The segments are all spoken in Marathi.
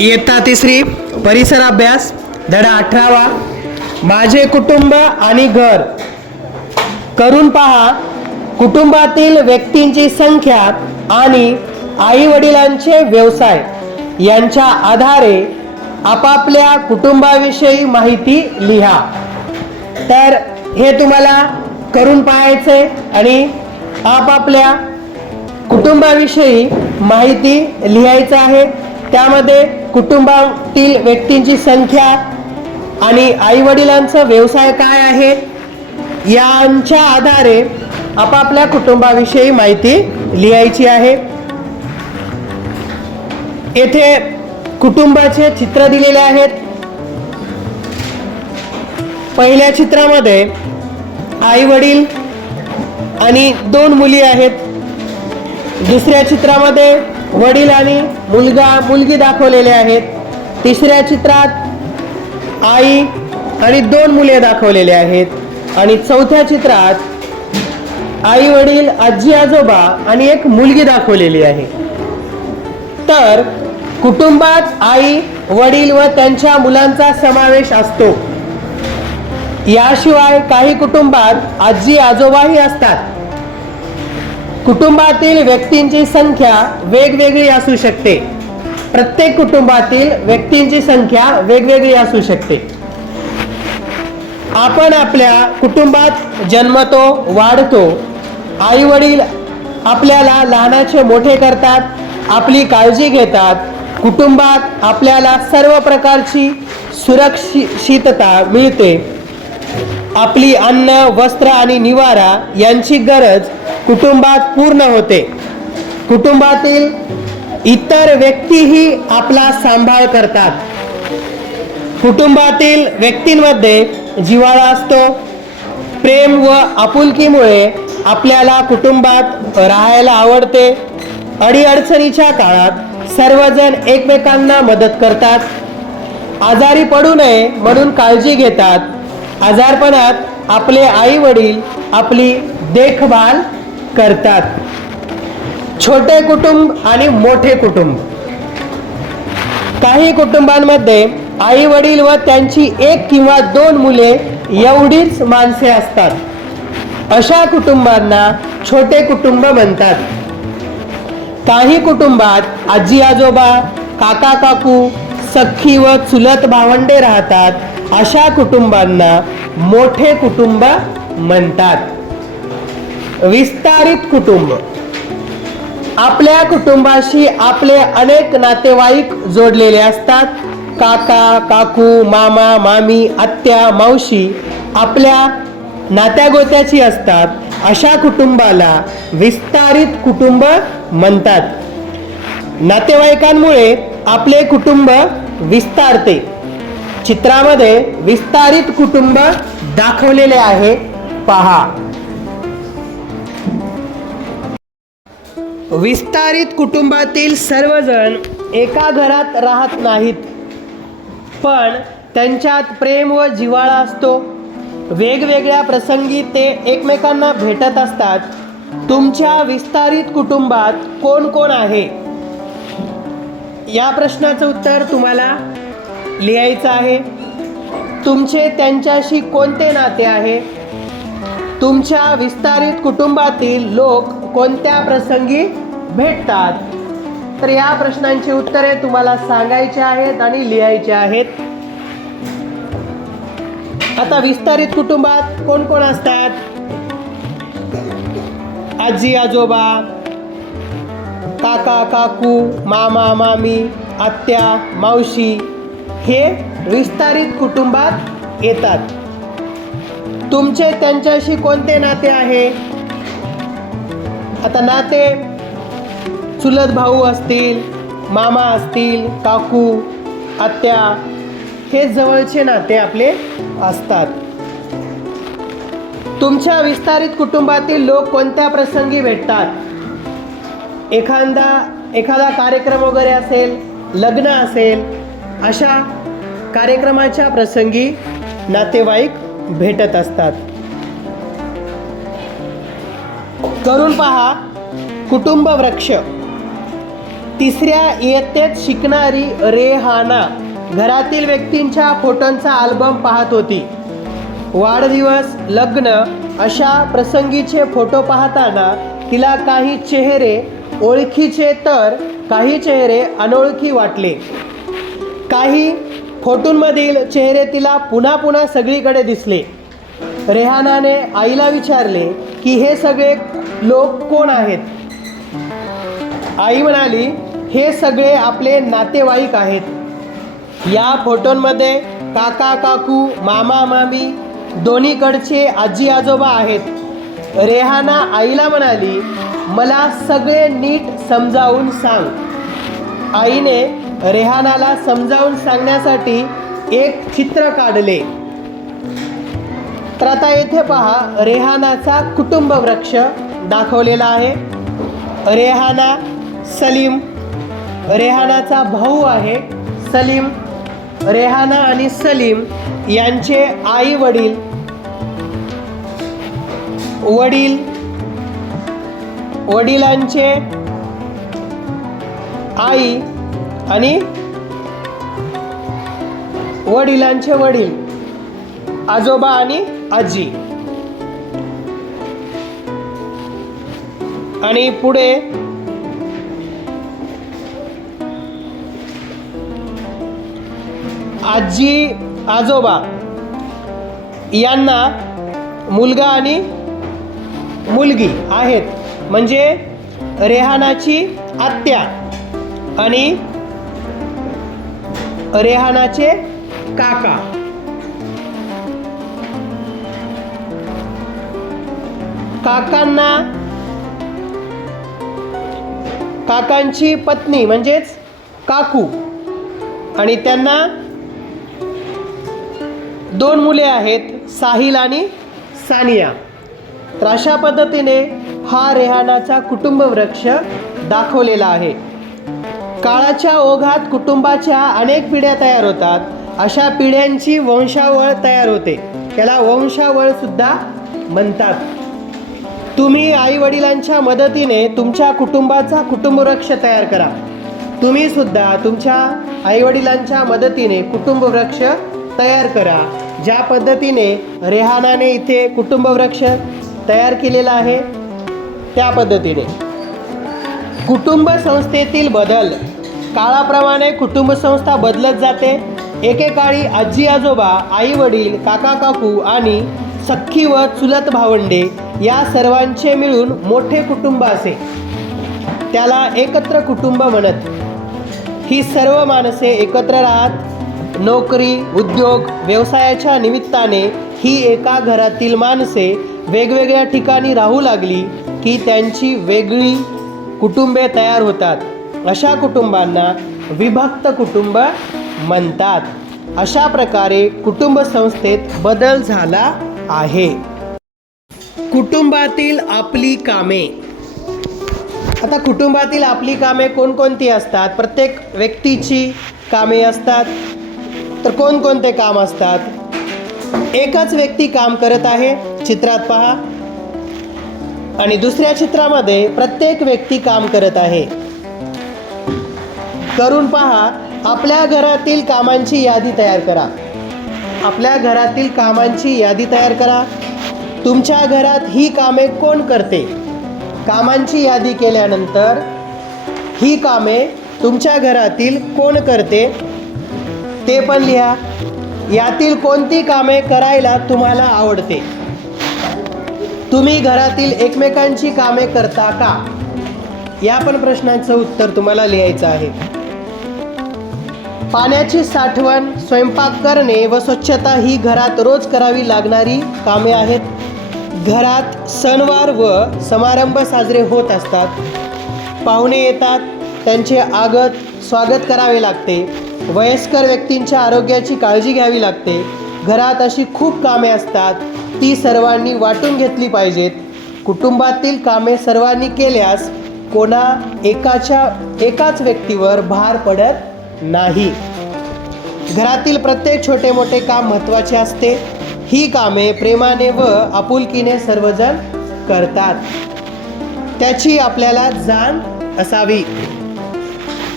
इयत्ता तिसरी परिसर अभ्यास धडा अठरावा. माझे कुटुंब आणि घर. करून पहा कुटुंबातील व्यक्तींची संख्या आणि आई वडिलांचे व्यवसाय. यांच्या आधारे आपापल्या कुटुंबाविषयी माहिती लिहा. तर हे तुम्हाला करून पाहायचे आणि आपापल्या कुटुंबाविषयी माहिती लिहायचं आहे. त्यामध्ये कुटुंबातील व्यक्तींची संख्या आणि आई वडिलांचा व्यवसाय काय आहे यांच्या आधारे आपापल्या कुटुंबाविषयी माहिती लिहायची आहे. येथे कुटुंबाचे चित्र दिलेले आहेत. पहिल्या चित्रामध्ये आई वडील आणि दोन मुली आहेत. दुसऱ्या चित्रामध्ये वडील आणि मुलगा मुलगी दाखवलेले आहेत. तिसऱ्या चित्रात आई आणि दोन मुले दाखवलेले आहेत. आणि चौथ्या चित्रात आई वडील आजी आजोबा आणि एक मुलगी दाखवलेली आहे. तर कुटुंबात आई वडील व त्यांच्या मुलांचा समावेश असतो. याशिवाय काही कुटुंबात आजी आजोबाही असतात. कुटुंबातील व्यक्तींची संख्या वेगवेगळी असू शकते. प्रत्येक कुटुंबातील व्यक्तींची संख्या वेगवेगळी असू शकते. आपण आपल्या कुटुंबात जन्मतो वाढतो. आई वडील आपल्याला लहानाचे मोठे करतात आपली काळजी घेतात. कुटुंबात आपल्याला सर्व प्रकारची सुरक्षितता मिळते. आपली अन्न वस्त्र आणि निवारा यांची गरज कुटुंबात पूर्ण होते. कुटुंबातील इतर व्यक्तीही आपला सांभाळ करतात. कुटुंबातील व्यक्तींमध्ये जिवाळा असतो. प्रेम व आपुलकीमुळे आपल्याला कुटुंबात राहायला आवडते. अडीअडचणीच्या काळात सर्वजण एकमेकांना मदत करतात. आजारी पडू नये म्हणून काळजी घेतात. आजारपणात आपले आई वडील आपली देखभाल करतात. छोटे कुटुंब आणि मोठे कुटुंब. काही कुटुंबांमध्ये आई वडील व त्यांची एक किंवा दोन मुले एवढीच माणसे असतात. अशा कुटुंबांना छोटे कुटुंब म्हणतात. काही कुटुंबात आजी आजोबा काका काकू सख्खी व चुलत भावंडे राहतात. अशा कुटुंबांना मोठे कुटुंब म्हणतात. विस्तारित कुटुंब. आपल्या कुटुंबाशी आपले अनेक नातेवाईक जोडलेले असतात. काका काकू मामा मामी आत्या मावशी आपल्या नात्यागोत्याची असतात. अशा कुटुंबाला विस्तारित कुटुंब म्हणतात. नातेवाईकांमुळे आपले कुटुंब विस्तारते. चित्रामध्ये विस्तारित कुटुंब दाखवलेले आहे. पहा. विस्तारित कुटुंबातील सर्वजण एका घरात राहत नाहीत. पण त्यांच्यात प्रेम व जिव्हाळा असतो. वेगवेगळ्या प्रसंगी ते एकमेकांना भेटत असतात. तुमच्या विस्तारित कुटुंबात कोण कोण आहे? या प्रश्नाचं उत्तर तुम्हाला लिहायचं आहे. तुमचे त्यांच्याशी कोणते नाते आहे? तुमच्या विस्तारित कुटुंबातील लोक कोणत्या प्रसंगी भेटतात? तर या प्रश्नांची उत्तरे तुम्हाला सांगायची आहेत आणि लिहायची आहेत. आता विस्तारित कुटुंबात कोण कोण असतात? आजी आजोबा काका काकू मामा मामी आत्या मावशी हे विस्तारित कुटुंबात येतात. तुमचे त्यांच्याशी कोणते नाते आहे? आता नाते चुलत भाऊ असतील मामा असतील काकू आत्या हे जवळचे नाते आपले असतात. तुमच्या विस्तारित कुटुंबातील लोक कोणत्या प्रसंगी भेटतात? एखादा एखादा कार्यक्रम वगैरे असेल लग्न असेल अशा कार्यक्रमाच्या प्रसंगी नातेवाईक भेटत असतात. करून पहा कुटुंब वृक्ष तिसऱ्या इयत्तेत शिकणारी रेहाना घरातील व्यक्तींच्या फोटोंचा अल्बम पाहत होती. वाढदिवस लग्न अशा प्रसंगीचे फोटो पाहताना तिला काही चेहरे ओळखीचे तर काही चेहरे अनोळखी वाटले. काही फोटोंमधील चेहरे तिला पुन्हा पुन्हा सगळीकडे दिसले. रेहानाने आईला विचारले की हे सगळे लोक कोण आहेत? आई म्हणाली हे सगळे आपले नातेवाईक आहेत. या फोटोंमध्ये काका काकू मामा मामी दोन्हीकडचे आजी आजोबा आहेत. रेहाना आईला म्हणाली मला सगळे नीट समजावून सांग. आईने रेहानाला समजावून सांगण्यासाठी एक चित्र काढले. तर आता येथे पहा रेहानाचा कुटुंब वृक्ष दाखवलेला आहे. रेहाना सलीम रेहानाचा भाऊ आहे. सलीम रेहाना आणि सलीम यांचे आई वडील. वडील वडिलांचे आई आणि वडिलांचे वडील आजोबा आणि आजी. आणि पुढे आजी आजोबा यांना मुलगा आणि मुलगी आहेत. म्हणजे रेहानाची आत्या आणि रेहानाचे काका. काकांना काकांची पत्नी म्हणजेच काकू. आणि त्यांना दोन मुले आहेत साहिल आणि सानिया. तर अशा पद्धतीने हा रेहानाचा कुटुंब वृक्ष दाखवलेला आहे. काळाच्या ओघात कुटुंबाच्या अनेक पिढ्या तयार होतात. अशा पिढ्यांची वंशावळ तयार होते. त्याला वंशावळ सुद्धा म्हणतात. तुम्ही आई वडिलांच्या मदतीने तुमच्या कुटुंबाचा कुटुंबवृक्ष तयार करा. तुम्ही सुद्धा तुमच्या आई वडिलांच्या मदतीने कुटुंबवृक्ष तयार करा. ज्या पद्धतीने रेहानाने इथे कुटुंबवृक्ष तयार केलेला आहे त्या पद्धतीने. कुटुंब संस्थेतील बदल. काळाप्रमाणे कुटुंब संस्था बदलत जाते. एकेकाळी आजी आजोबा आई वडील काका काकू आणि सख्खी व चुलत भावंडे या सर्वांचे मिळून मोठे कुटुंब असे. त्याला एकत्र कुटुंब म्हणत. ही सर्व माणसे एकत्र राहत. नोकरी उद्योग व्यवसायाच्या निमित्ताने ही एका घरातील माणसे वेगवेगळ्या ठिकाणी राहू लागली की त्यांची वेगळी कुटुंबे तयार होतात. अशा कुटुंबांना विभक्त कुटुंब म्हणतात. अशा प्रकारे कुटुंब संस्थेत बदल झाला आहे. कुटुंबातील आपली कामे. आता कुटुंबातील आपली कामे कोणकोणती असतात? प्रत्येक व्यक्तीची कामे असतात. तर कोणकोणते काम असतात? एकच व्यक्ती काम करत आहे चित्रात पहा. आणि दुसऱ्या चित्रामध्ये प्रत्येक व्यक्ती काम करत आहे. करून पहा आपल्या घरातील कामांची यादी तयार करा. आपल्या घरातील कामांची यादी तयार करा. तुमच्या घरात ही कामे कोण करते? कामांची यादी केल्यानंतर ही कामे तुमच्या घरातील कोण करते? ते पण लिहा. यातील कोणती कामे करायला तुम्हाला आवडते? तुम्ही घरातील एकमेकांची कामे करता का? या पण प्रश्नांचं उत्तर तुम्हाला लिहायचं आहे. पाण्याची साठवण स्वयंपाक करणे व स्वच्छता ही घरात रोज करावी लागणारी कामे आहेत. घरात सणवार व समारंभ साजरे होत असतात. पाहुणे येतात त्यांचे आगत स्वागत करावे लागते. वयस्कर व्यक्तींच्या आरोग्याची काळजी घ्यावी लागते. घरात अशी खूप कामे असतात ती सर्वांनी वाटून घेतली पाहिजेत. कुटुंबातील कामे सर्वांनी केल्यास कोणा एकाच्या एकाच व्यक्तीवर भार पडत नाही. घरातील प्रत्येक छोटे मोठे काम महत्त्वाचे असते. ही कामे प्रेमाने व आपुलकीने सर्वजण करतात. त्याची आपल्याला जाण असावी.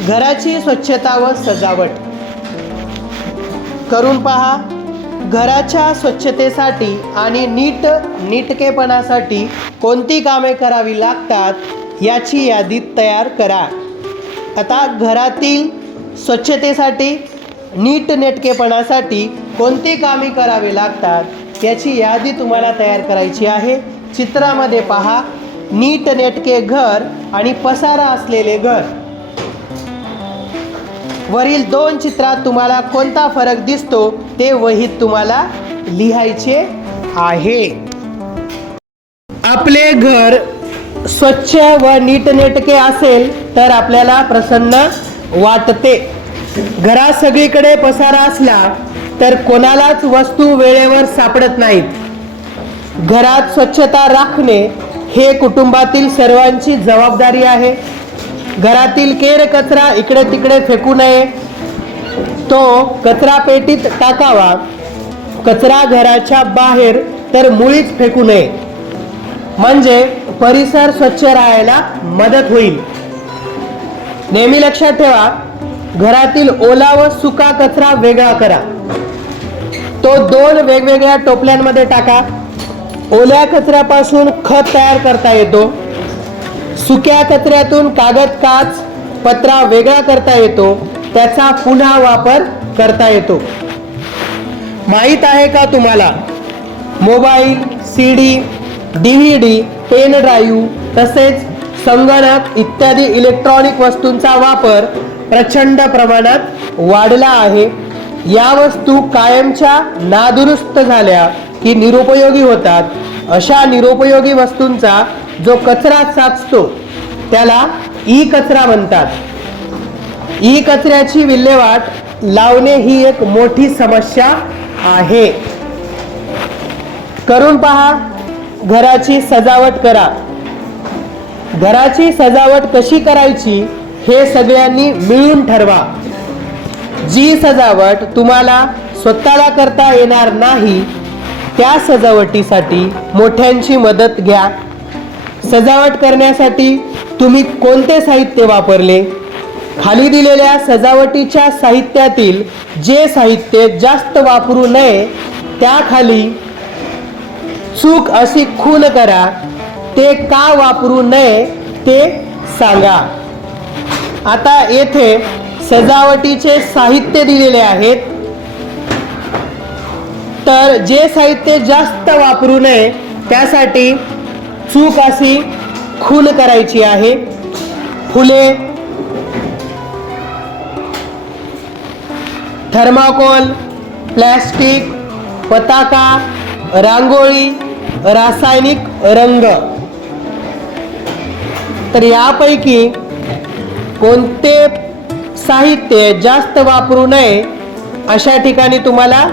घराची स्वच्छता व सजावट. करून पहा घराच्या स्वच्छतेसाठी आणि नीट नीटकेपणासाठी कोणती कामे करावी लागतात याची यादी तयार करा. आता घरातील स्वच्छतेसाठी नीट नेटकेपणासाठी कोणती कामे करावी लागतात याची यादी तुम्हाला तयार करायची आहे. चित्रामध्ये पहा नीट नेटके घर आणि पसारा असलेले घर. वरील दोन चित्रात तुम्हाला कोणता फरक दिसतो ते वहीत तुम्हाला लिहायचे आहे. आपले घर स्वच्छ व नीटनेटके असेल तर आपल्याला प्रसन्न वाटते. घरात सगळीकडे पसारा असला तर कोणालाच वस्तू वेळेवर सापडत नाहीत. घरात स्वच्छता राखणे हे कुटुंबातील सर्वांची जबाबदारी आहे. घरातील केर कचरा इकडे तिकडे फेकू नये. तो कचरा पेटीत टाकावा. कचरा घराच्या बाहेर तर मुळीच फेकू नये. म्हणजे परिसर स्वच्छ राहायला मदत होईल. नेहमी लक्षात ठेवा घरातील ओला व सुका कचरा वेगळा करा. तो दोन वेगवेगळ्या टोपल्यांमध्ये टाका. ओल्या कचऱ्यापासून खत तयार करता येतो. सुक्या कचऱ्यातून कागद काच पत्रा वेगळा करता येतो. त्याचा पुन्हा वापर करता येतो. माहीत आहे का तुम्हाला? Mobile C D D V D pen drive तसेच संगणक इत्यादी इलेक्ट्रॉनिक वस्तूंचा वापर प्रचंड प्रमाणात वाढला आहे. या वस्तू कायमच्या नादुरुस्त झाल्या की निरुपयोगी होतात. अशा निरुपयोगी वस्तूंचा जो कचरा साचतो त्याला ई कचरा म्हणतात. ई कचऱ्याची विल्हेवाट लावणे ही एक मोठी समस्या आहे. करून पहा घराची सजावट करा. घराची सजावट कशी करायची हे सगळ्यांनी मिळून ठरवा. जी सजावट तुम्हाला स्वतःला करता येणार नाही त्या सजावटीसाठी मोठ्यांची मदत घ्या. सजावट करण्यासाठी तुम्ही कोणते साहित्य वापरले? खाली दिलेल्या सजावटीच्या साहित्यातील जे साहित्य जास्त वापरू नये त्याखाली चूक अशी खून करा. ते का वापरू नये ते सांगा. आता येथे सजावटीचे साहित्य दिलेले आहेत. तर जे साहित्य जास्त वापरू नये त्यासाठी चूक अशी खून करायची आहे. फुले थर्माकोल प्लॅस्टिक पताका रांगोळी रासायनिक रंग. तर यापैकी कोणते साहित्य जास्त वापरू नये अशा ठिकाणी तुम्हाला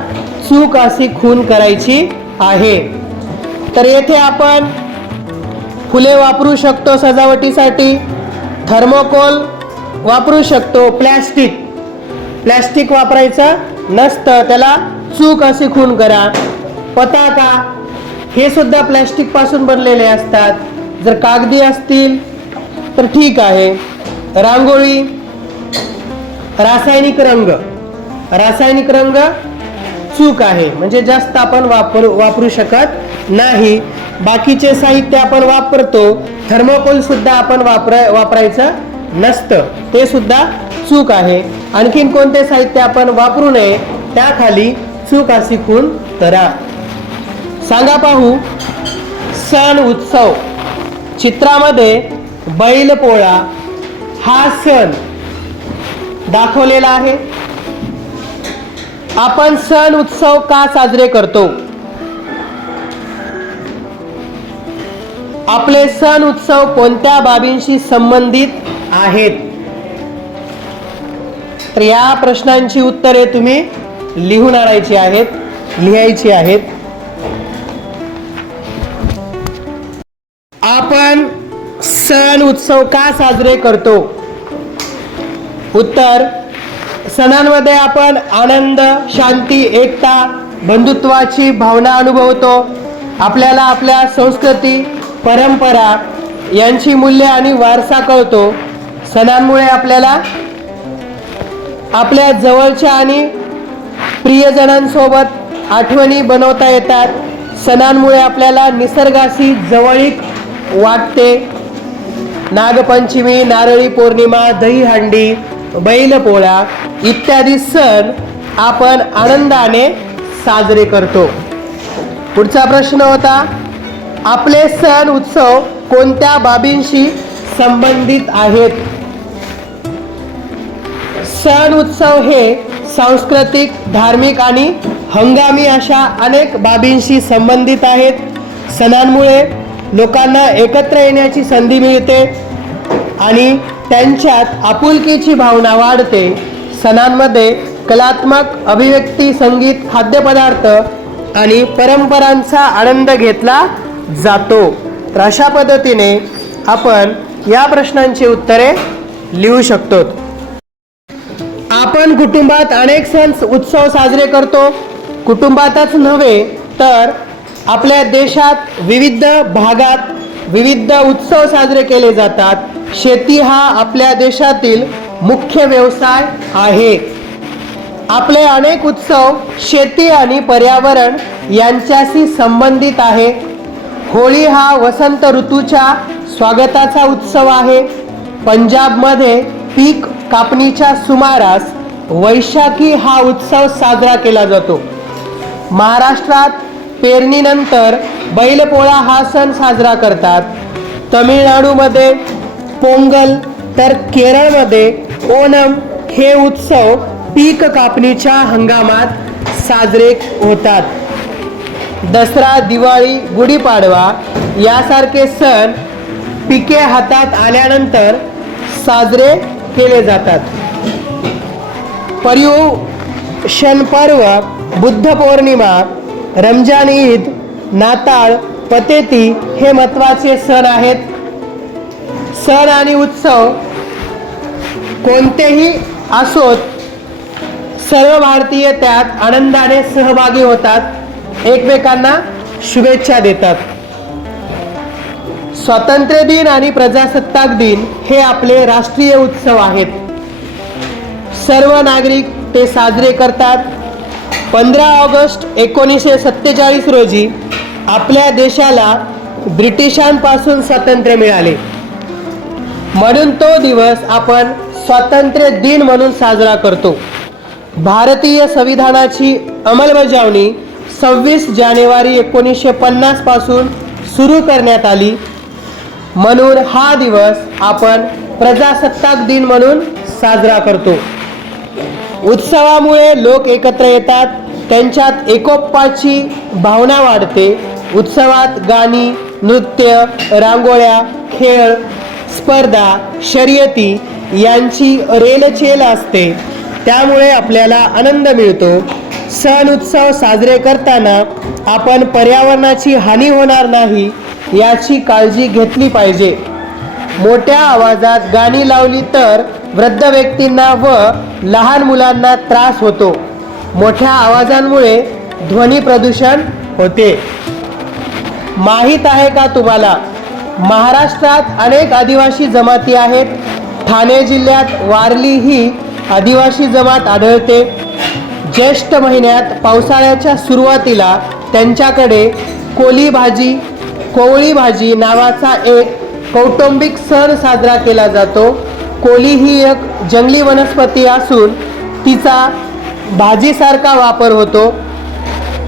चूक अशी खून करायची आहे. तर येथे आपण फुले वापरू शकतो सजावटीसाठी थर्मोकोल वापरू शकतो प्लॅस्टिक. प्लॅस्टिक वापरायचं नसतं त्याला चूक अशी खून करा. पताका हे सुद्धा प्लॅस्टिकपासून बनलेले असतात. जर कागदी असतील तर ठीक आहे. रांगोळी रासायनिक रंग. रासायनिक रंग चूक आहे. म्हणजे जास्त आपण वापर वापरू शकत नाही. बाकीचे साहित्य आपण वापरतो. थर्मोकोल सुद्धा आपण वापराय वापरायचं नसतं. ते सुद्धा चूक आहे. आणखीन कोणते साहित्य आपण वापरू नये त्याखाली चूक अशी खून करा. सांगा पाहू. सण उत्सव. चित्रामध्ये बैलपोळा हा सण दाखवलेला आहे. आपण सण उत्सव का साजरे करतो? आपले सण उत्सव कोणत्या बाबींशी संबंधित आहेत? तर या प्रश्नांची उत्तरे तुम्ही लिहून आणायची आहेत लिहायची आहेत. आपण सण उत्सव का साजरे करतो? उत्तर सणांमध्ये आपण आनंद शांती एकता बंधुत्वाची भावना अनुभवतो. आपल्याला आपल्या संस्कृती परंपरा यांची मूल्य आणि वारसा कळतो. सणांमुळे आपल्याला आपल्या जवळच्या आणि प्रियजनांसोबत आठवणी बनवता येतात. सणांमुळे आपल्याला निसर्गाशी जवळीक वाटते. नागपंचमी नारळी पौर्णिमा दहीहंडी बैलपोळा इत्यादी सण आपण आनंदाने साजरे करतो. पुढचा प्रश्न होता आपले सण उत्सव कोणत्या बाबींशी संबंधित आहेत? सण उत्सव हे सांस्कृतिक धार्मिक आणि हंगामी अशा अनेक बाबींशी संबंधित आहेत. सणांमुळे लोकांना एकत्र येण्याची संधी मिळते आणि त्यांच्यात आपुलकीची भावना वाढते. सणांमध्ये कलात्मक अभिव्यक्ती संगीत खाद्यपदार्थ आणि परंपरांचा आनंद घेतला जातो. तर अशा पद्धतीने आपण या प्रश्नांची उत्तरे लिहू शकतो. आपण कुटुंबात अनेक सण उत्सव साजरे करतो. कुटुंबातच नव्हे तर आपल्या देशात विविध भागात विविध उत्सव साजरे केले जातात. शेती हा आपल्या देशातील मुख्य व्यवसाय आहे. आपले अनेक उत्सव शेती आणि पर्यावरण यांच्याशी संबंधित आहे. होळी हा वसंत ऋतूच्या स्वागताचा उत्सव आहे. पंजाबमध्ये पीक कापणीच्या सुमारास वैशाखी हा उत्सव साजरा केला जातो. महाराष्ट्रात पेरणीनंतर बैलपोळा हा सण साजरा करतात. तमिळनाडूमध्ये पोंगल तर केरळमध्ये ओणम हे उत्सव पीक कापणीच्या हंगामात साजरे होतात. दसरा दिवाळी गुढीपाडवा यासारखे सण पिके हातात आल्यानंतर साजरे केले जातात. पर्युषण पर्व बुद्ध पौर्णिमा रमजान ईद नाताळ पतेती हे महत्त्वाचे सण आहेत. सण आणि उत्सव कोणतेही असोत सर्व भारतीय त्यात आनंदाने सहभागी होतात एकमेकांना शुभेच्छा देतात. स्वातंत्र्य दिन आणि प्रजासत्ताक दिन हे आपले राष्ट्रीय उत्सव आहेत. सर्व नागरिक ते साजरे करतात. पंधरा ऑगस्ट एकोणीसशे सत्तेचाळीस रोजी आपल्या देशाला ब्रिटिशांपासून स्वातंत्र्य मिळाले. म्हणून तो दिवस आपण स्वातंत्र्य दिन म्हणून साजरा करतो. भारतीय संविधानाची अंमलबजावणी सव्वीस जानेवारी एकोणीसशे पन्नासपासून सुरू करण्यात आली. म्हणून हा दिवस आपण प्रजासत्ताक दिन म्हणून साजरा करतो. उत्सवामुळे लोक एकत्र येतात. त्यांच्यात एकोप्पाची भावना वाढते. उत्सवात गाणी नृत्य रांगोळ्या खेळ स्पर्धा शर्यती यांची रेलचेल असते. त्यामुळे आपल्याला आनंद मिळतो. सण उत्सव साजरे करताना आपण पर्यावरणाची हानी होणार नाही याची काळजी घेतली पाहिजे. मोठ्या आवाजात गाणी लावली तर वृद्ध व्यक्तींना व लहान मुलांना त्रास होतो. मोठ्या आवाजांमुळे ध्वनी प्रदूषण होते. माहीत आहे का तुम्हाला? महाराष्ट्रात अनेक आदिवासी जमाती आहेत. ठाणे जिल्ह्यात वारली ही आदिवासी जमात आढळते. ज्येष्ठ महिन्यात पावसाळ्याच्या सुरुवातीला त्यांच्याकडे कोली भाजी कोवळी भाजी नावाचा एक कौटुंबिक सण साजरा केला जातो. कोली ही एक जंगली वनस्पती असून तिचा भाजीसारखा वापर होतो.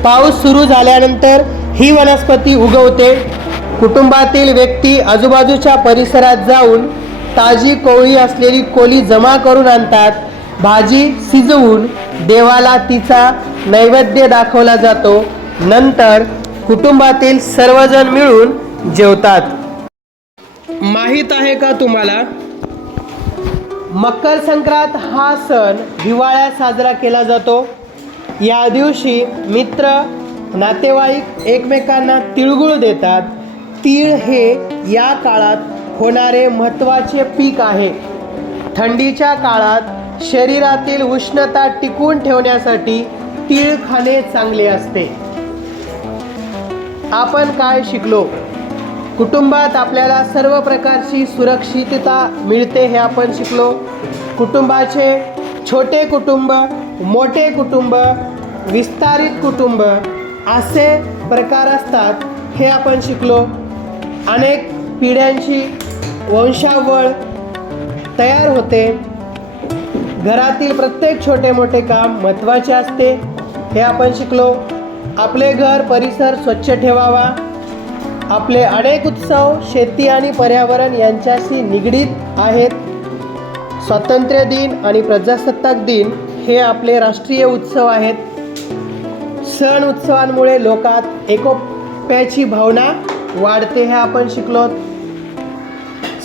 पाऊस सुरू झाल्यानंतर ही वनस्पती उगवते. कुटुंबातील व्यक्ती आजूबाजूच्या परिसरात जाऊन ताजी कोवळी असलेली कोली जमा करून आणतात. भाजी शिजवून देवाला तिचा नैवेद्य दाखवला जातो. नंतर कुटुंबातील सर्वजण मिळून जेवतात. माहीत आहे का तुम्हाला? मकर संक्रांत हा सण हिवाळ्यात साजरा केला जातो. या दिवशी मित्र नातेवाईक एकमेकांना तिळगुळ देतात. तीळ हे या काळात होणारे महत्त्वाचे पीक आहे. थंडीच्या काळात शरीरातील उष्णता टिकवून ठेवण्यासाठी तीळ खाणे चांगले असते. आपण काय शिकलो? कुटुंबात आपल्याला सर्व प्रकारची सुरक्षितता मिळते हे आपण शिकलो. कुटुंबाचे छोटे कुटुंब मोठे कुटुंब विस्तारित कुटुंब असे प्रकार असतात हे आपण शिकलो. अनेक पिढ्यांची वंशावळ तयार होते. घरातील प्रत्येक छोटे मोठे काम महत्त्वाचे असते हे आपण शिकलो. आपले घर परिसर स्वच्छ ठेवावा. आपले अनेक उत्सव शेती आणि पर्यावरण यांच्याशी निगडीत आहेत. स्वातंत्र्य दिन आणि प्रजासत्ताक दिन हे आपले राष्ट्रीय उत्सव आहेत. सण उत्सवांमुळे लोकात एकोप्याची भावना वाढते हे आपण शिकलो.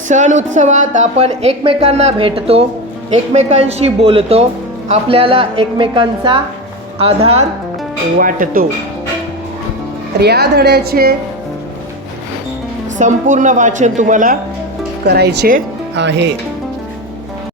सण उत्सवात आपण एकमेकांना भेटतो एकमेकांशी बोलतो आपल्याला एकमेकांचा आधार वाटतो. तर या धड्याचे संपूर्ण वाचन तुम्हाला करायचे आहे.